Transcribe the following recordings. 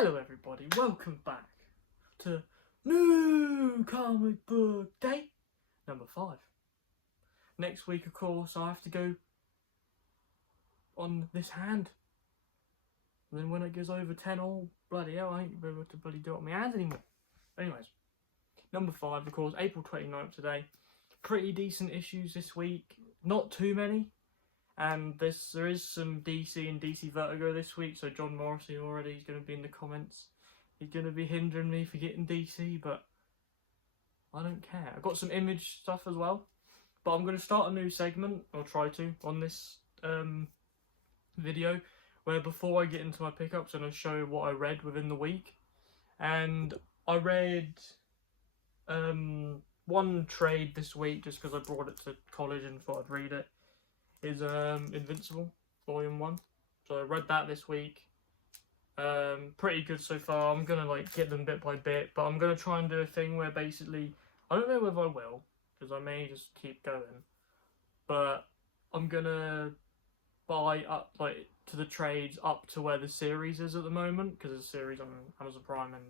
Hello everybody, welcome back to New Comic Book Day number 5. Next week, of course, I have to go on this hand. And then when it goes over 10, oh bloody hell, I ain't able to bloody do it on my hands anymore. Anyways, number 5, of course, April 29th today. Pretty decent issues this week, not too many. And there is some DC and DC Vertigo this week, so John Morrissey already is going to be in the comments. He's going to be hindering me for getting DC, but I don't care. I've got some Image stuff as well, but I'm going to start a new segment, or try to, on this video, where before I get into my pickups, I'm going to show what I read within the week. And I read one trade this week, just because I brought it to college and thought I'd read it. Is Invincible Volume 1. So I read that this week. Pretty good so far. I'm gonna get them bit by bit, but I'm gonna try and do a thing where basically I don't know whether I will, because I may just keep going, but I'm gonna buy up to the trades up to where the series is at the moment, because there's a series on Amazon Prime, and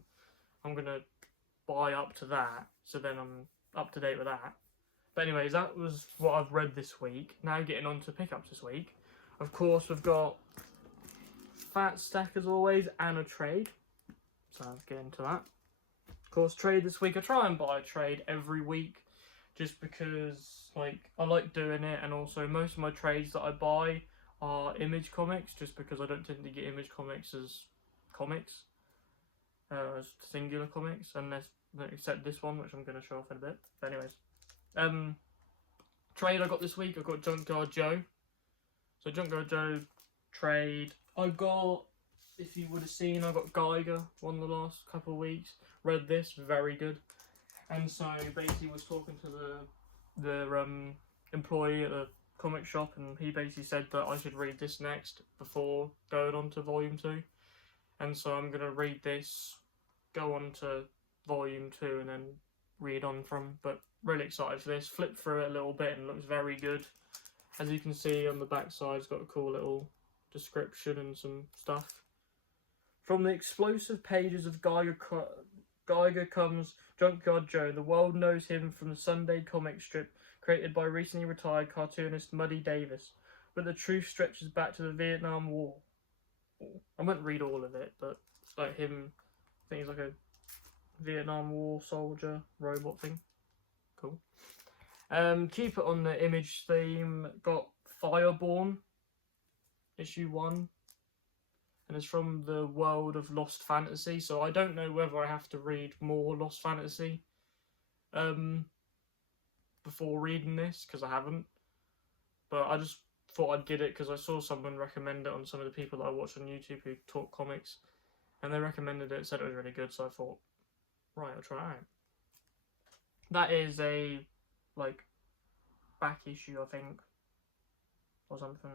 I'm gonna buy up to that, so then I'm up to date with that. But anyways, that was what I've read this week. Now getting on to pickups this week. Of course, we've got Fat Stack as always, and a trade. So let's get into that. Of course, trade this week. I try and buy a trade every week, just because I like doing it, and also most of my trades that I buy are Image comics, just because I don't tend to get Image comics as comics, as singular comics, except this one, which I'm going to show off in a bit. But anyways. Trade I got this week, I got Junkyard Joe. So Junkyard Joe trade. I got, if you would have seen, I got Geiger one the last couple of weeks. Read this, very good. And so basically was talking to the employee at the comic shop, and he basically said that I should read this next before going on to Volume 2. And so I'm going to read this, go on to Volume 2, and then read on from, but really excited for this. Flip through it a little bit and it looks very good. As you can see on the back side, it's got a cool little description and some stuff. From the explosive pages of Geiger comes Junkyard Joe. The world knows him from the Sunday comic strip created by recently retired cartoonist Muddy Davis, but the truth stretches back to the Vietnam War. I won't read all of it, but it's like him, I think he's like a Vietnam War soldier robot thing. Cool. Keep it on the Image theme. Got Fireborn issue 1, and it's from the world of Lost Fantasy, so I don't know whether I have to read more Lost Fantasy before reading this, because I haven't, but I just thought I'd get it because I saw someone recommend it on some of the people that I watch on YouTube who talk comics, and they recommended it, said it was really good, so I thought, right, I'll try it out. That is a, back issue, I think, or something.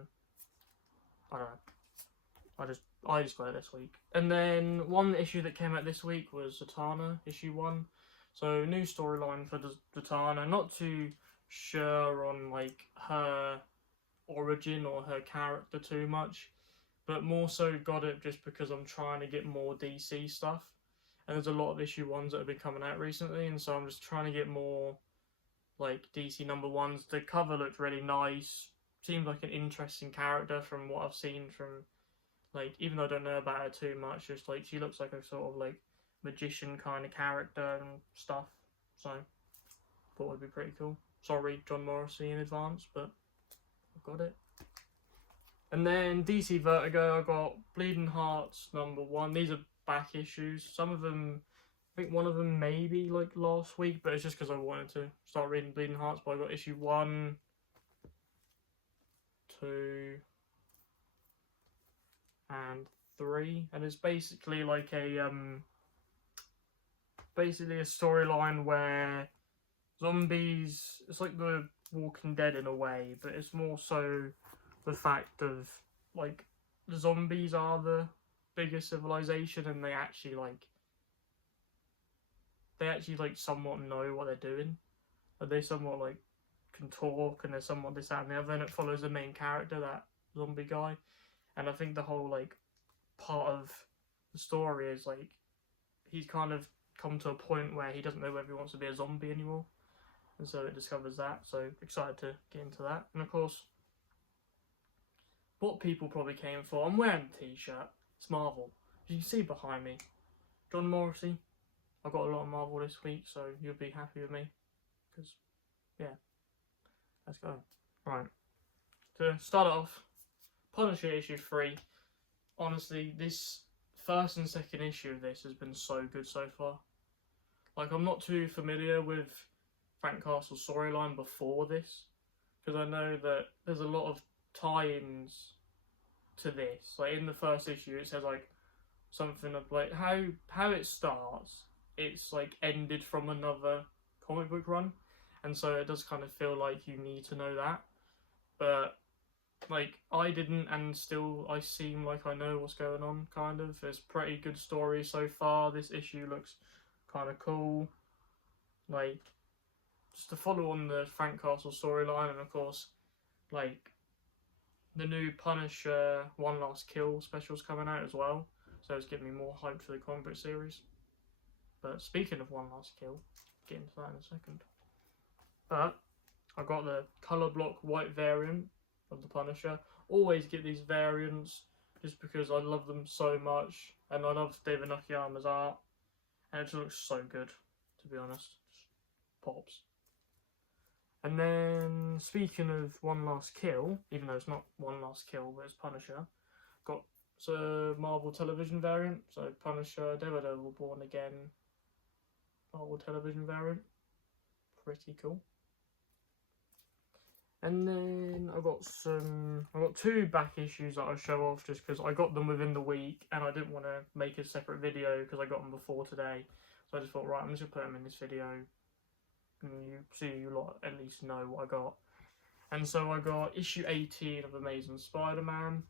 I don't know. I just got it this week. And then one issue that came out this week was Zatanna, issue 1. So, new storyline for Zatanna. Not too sure on, her origin or her character too much, but more so got it just because I'm trying to get more DC stuff. And there's a lot of issue 1s that have been coming out recently, and so I'm just trying to get more, DC number 1s. The cover looked really nice. Seems like an interesting character from what I've seen from, even though I don't know about her too much, just, she looks like a sort of, magician kind of character and stuff. So, thought it would be pretty cool. Sorry, John Morrissey in advance, but I've got it. And then DC Vertigo, I got Bleeding Hearts number 1. These are back issues. Some of them, I think one of them maybe last week, but it's just because I wanted to start reading Bleeding Hearts. But I got issue 1, 2, and 3, and it's basically basically a storyline where zombies, it's like The Walking Dead in a way, but it's more so the fact of the zombies are the biggest civilization, and they actually somewhat know what they're doing. They somewhat can talk, and they're somewhat this, that, and the other, and it follows the main character, that zombie guy. And I think the whole part of the story is like he's kind of come to a point where he doesn't know whether he wants to be a zombie anymore, and so it discovers that. So excited to get into that. And of course, what people probably came for, I'm wearing the t-shirt, it's Marvel. As you can see behind me, John Morrissey. I got a lot of Marvel this week, so you'll be happy with me, because yeah, let's go. Right, to start off, Punisher issue 3. Honestly, this first and second issue of this has been so good so far. Like, I'm not too familiar with Frank Castle's storyline before this, because I know that there's a lot of tie-ins to this. Like, in the first issue, it says like something of like how it starts. It's like ended from another comic book run, and so it does kind of feel like you need to know that. But like, I didn't, and still I seem like I know what's going on, kind of. It's pretty good story so far. This issue looks kind of cool. Like, just to follow on the Frank Castle storyline, and of course, like, the new Punisher One Last Kill special's coming out as well. So it's giving me more hype for the comic book series. But speaking of One Last Kill, get into that in a second. But I got the colour block white variant of the Punisher. Always get these variants just because I love them so much, and I love David Nakayama's art, and it just looks so good, to be honest. Just pops. And then, speaking of One Last Kill, even though it's not One Last Kill, but it's Punisher, got a Marvel television variant, so Punisher, Daredevil, Born Again, Marvel television variant. Pretty cool. And then I got two back issues that I'll show off just because I got them within the week and I didn't want to make a separate video because I got them before today. So I just thought, right, I'm just going to put them in this video and you lot at least know what I got. And so I got issue 18 of Amazing Spider-Man.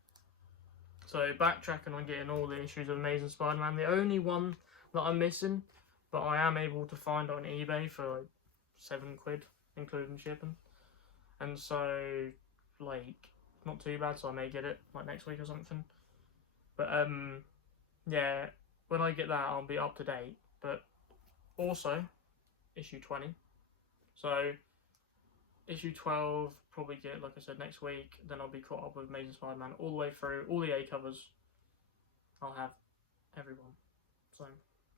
So backtracking on getting all the issues of Amazing Spider-Man, the only one that I'm missing, but I am able to find on eBay for like £7, including shipping. And so, like, not too bad, so I may get it, like, next week or something. But, yeah, when I get that, I'll be up to date. But also, issue 20. So, issue 12, probably get, like I said, next week. Then I'll be caught up with Amazing Spider-Man all the way through, all the A covers. I'll have everyone. So,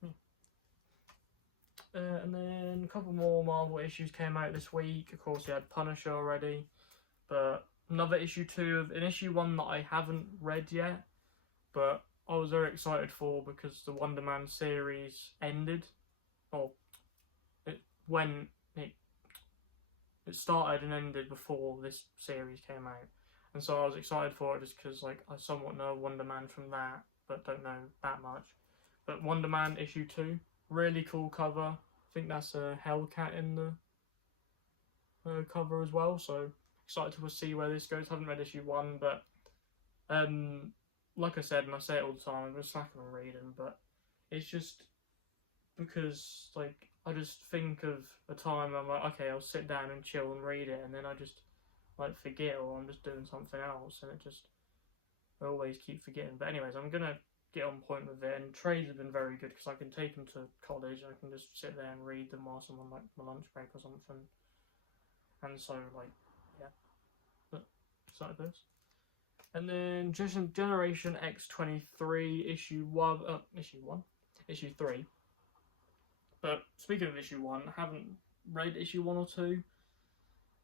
yeah. And then a couple more Marvel issues came out this week. Of course, you had Punisher already, but another issue 2 of an issue 1 that I haven't read yet, but I was very excited for because the Wonder Man series ended, or it started and ended before this series came out, and so I was excited for it just because like I somewhat know Wonder Man from that, but don't know that much. But Wonder Man issue 2. Really cool cover. I think that's a Hellcat in the cover as well. So excited to see where this goes. Haven't read issue 1, but like I said, and I say it all the time, I'm just slacking on reading, but it's just because like I just think of a time I'm like, okay, I'll sit down and chill and read it, and then I just like forget, or I'm just doing something else, and I always keep forgetting. But anyways, I'm gonna get on point with it, and trades have been very good because I can take them to college and I can just sit there and read them whilst I'm on like my lunch break or something. And so like, yeah, but started this. And then Generation X-23 issue 3. But speaking of issue 1, I haven't read issue 1 or 2,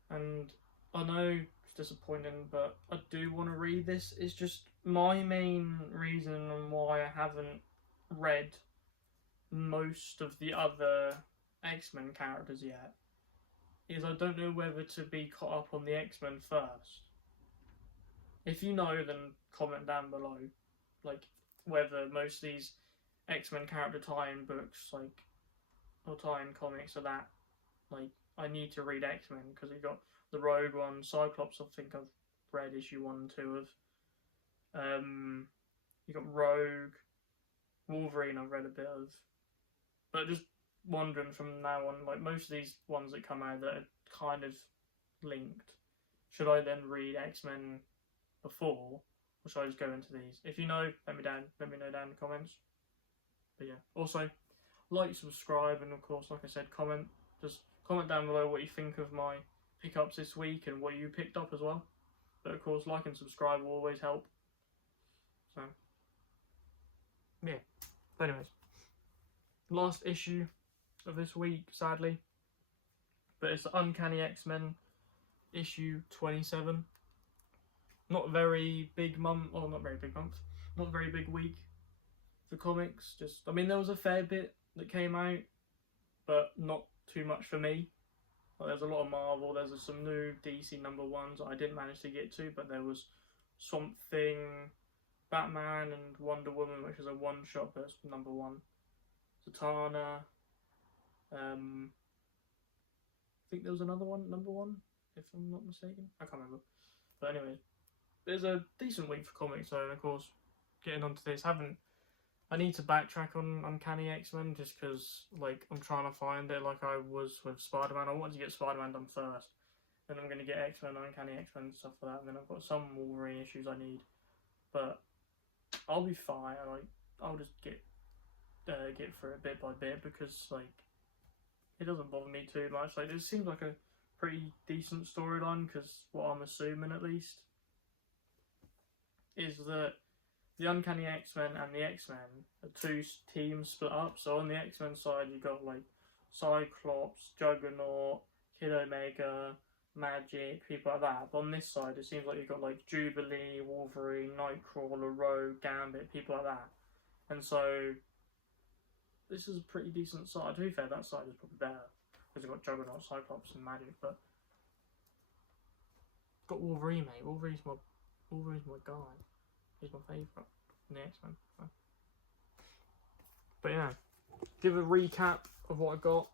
and I know it's disappointing, but I do want to read this. It's just my main reason on why I haven't read most of the other X-Men characters yet is I don't know whether to be caught up on the X-Men first. If you know, then comment down below, like, whether most of these X-Men character tie-in books, like, or tie-in comics are that, like, I need to read X-Men, because you've got the Rogue one, Cyclops I think I've read issue 1 and 2 of. You got Rogue, Wolverine I've read a bit of, but just wondering from now on, like most of these ones that come out that are kind of linked, should I then read X-Men before, or should I just go into these? If you know, let me know down in the comments. But yeah, also like, subscribe, and of course, like I said, comment. Just comment down below what you think of my pickups this week and what you picked up as well. But of course, like and subscribe will always help. So yeah. But anyways, last issue of this week, sadly. But it's the Uncanny X-Men issue 27. Not very big month, or not very big month, not very big week for comics. Just, I mean, there was a fair bit that came out, but not too much for me. Like, there's a lot of Marvel, there's some new DC #1s that I didn't manage to get to, but there was Swamp Thing, Batman and Wonder Woman, which was a one-shot, that's #1. Zatanna, I think there was another one, #1, if I'm not mistaken. I can't remember. But anyway, there's a decent week for comics, so of course, getting onto this, I need to backtrack on Uncanny X-Men just because, like, I'm trying to find it like I was with Spider-Man. I wanted to get Spider-Man done first, then I'm going to get X-Men, Uncanny X-Men and stuff like that, and then I've got some Wolverine issues I need. But I'll be fine. Like, I'll just get through it bit by bit because, like, it doesn't bother me too much. Like, it seems like a pretty decent storyline because what I'm assuming, at least, is that the Uncanny X-Men and the X-Men are two teams split up. So on the X-Men side, you've got, like, Cyclops, Juggernaut, Kid Omega, Magic, people like that. But on this side, it seems like you've got, like, Jubilee, Wolverine, Nightcrawler, Rogue, Gambit, people like that. And so this is a pretty decent side. To be fair, that side is probably better because you've got Juggernaut, Cyclops, and Magic. But got Wolverine, mate. Wolverine's my guy. He's my favourite in the X-Men. So. But yeah, give a recap of what I got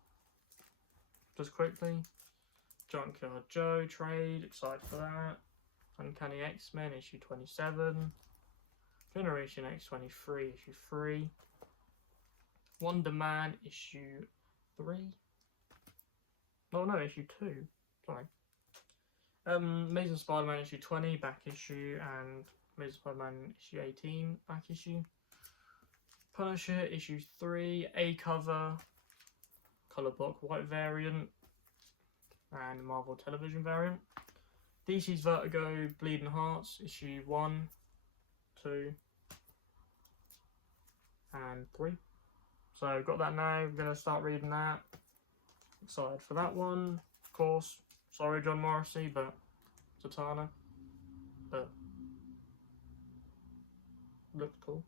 just quickly. Junkyard Joe trade, excited for that. Uncanny X-Men issue 27. Generation X 23 issue 3. Wonder Man issue 3. Oh no, issue 2. Sorry. Amazing Spider-Man issue 20, back issue, and Amazing Spider-Man issue 18, back issue. Punisher issue 3, A cover, colour block white variant, and Marvel television variant. DC's Vertigo Bleeding Hearts issue 1, 2, and 3. So got that now, we're going to start reading that. Excited for that one, of course. Sorry John Morrissey, but Zatanna. But looked cool.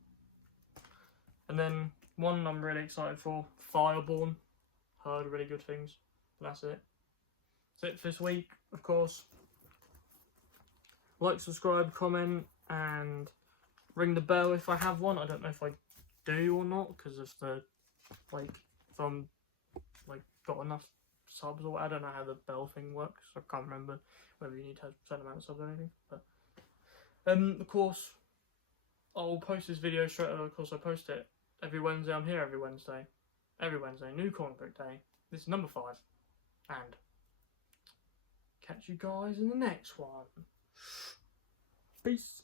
And then one I'm really excited for, Fireborn. Heard really good things. But that's it. That's it for this week, of course. Like, subscribe, comment, and ring the bell if I have one. I don't know if I do or not, because of the, like, if I'm, like, got enough subs or I don't know how the bell thing works. I can't remember whether you need to have a certain amount of subs or anything. But, of course, I'll post this video straight away. Of course, I post it every Wednesday. I'm here every Wednesday. Every Wednesday, new comic book day. This is number 5. And catch you guys in the next one. Peace.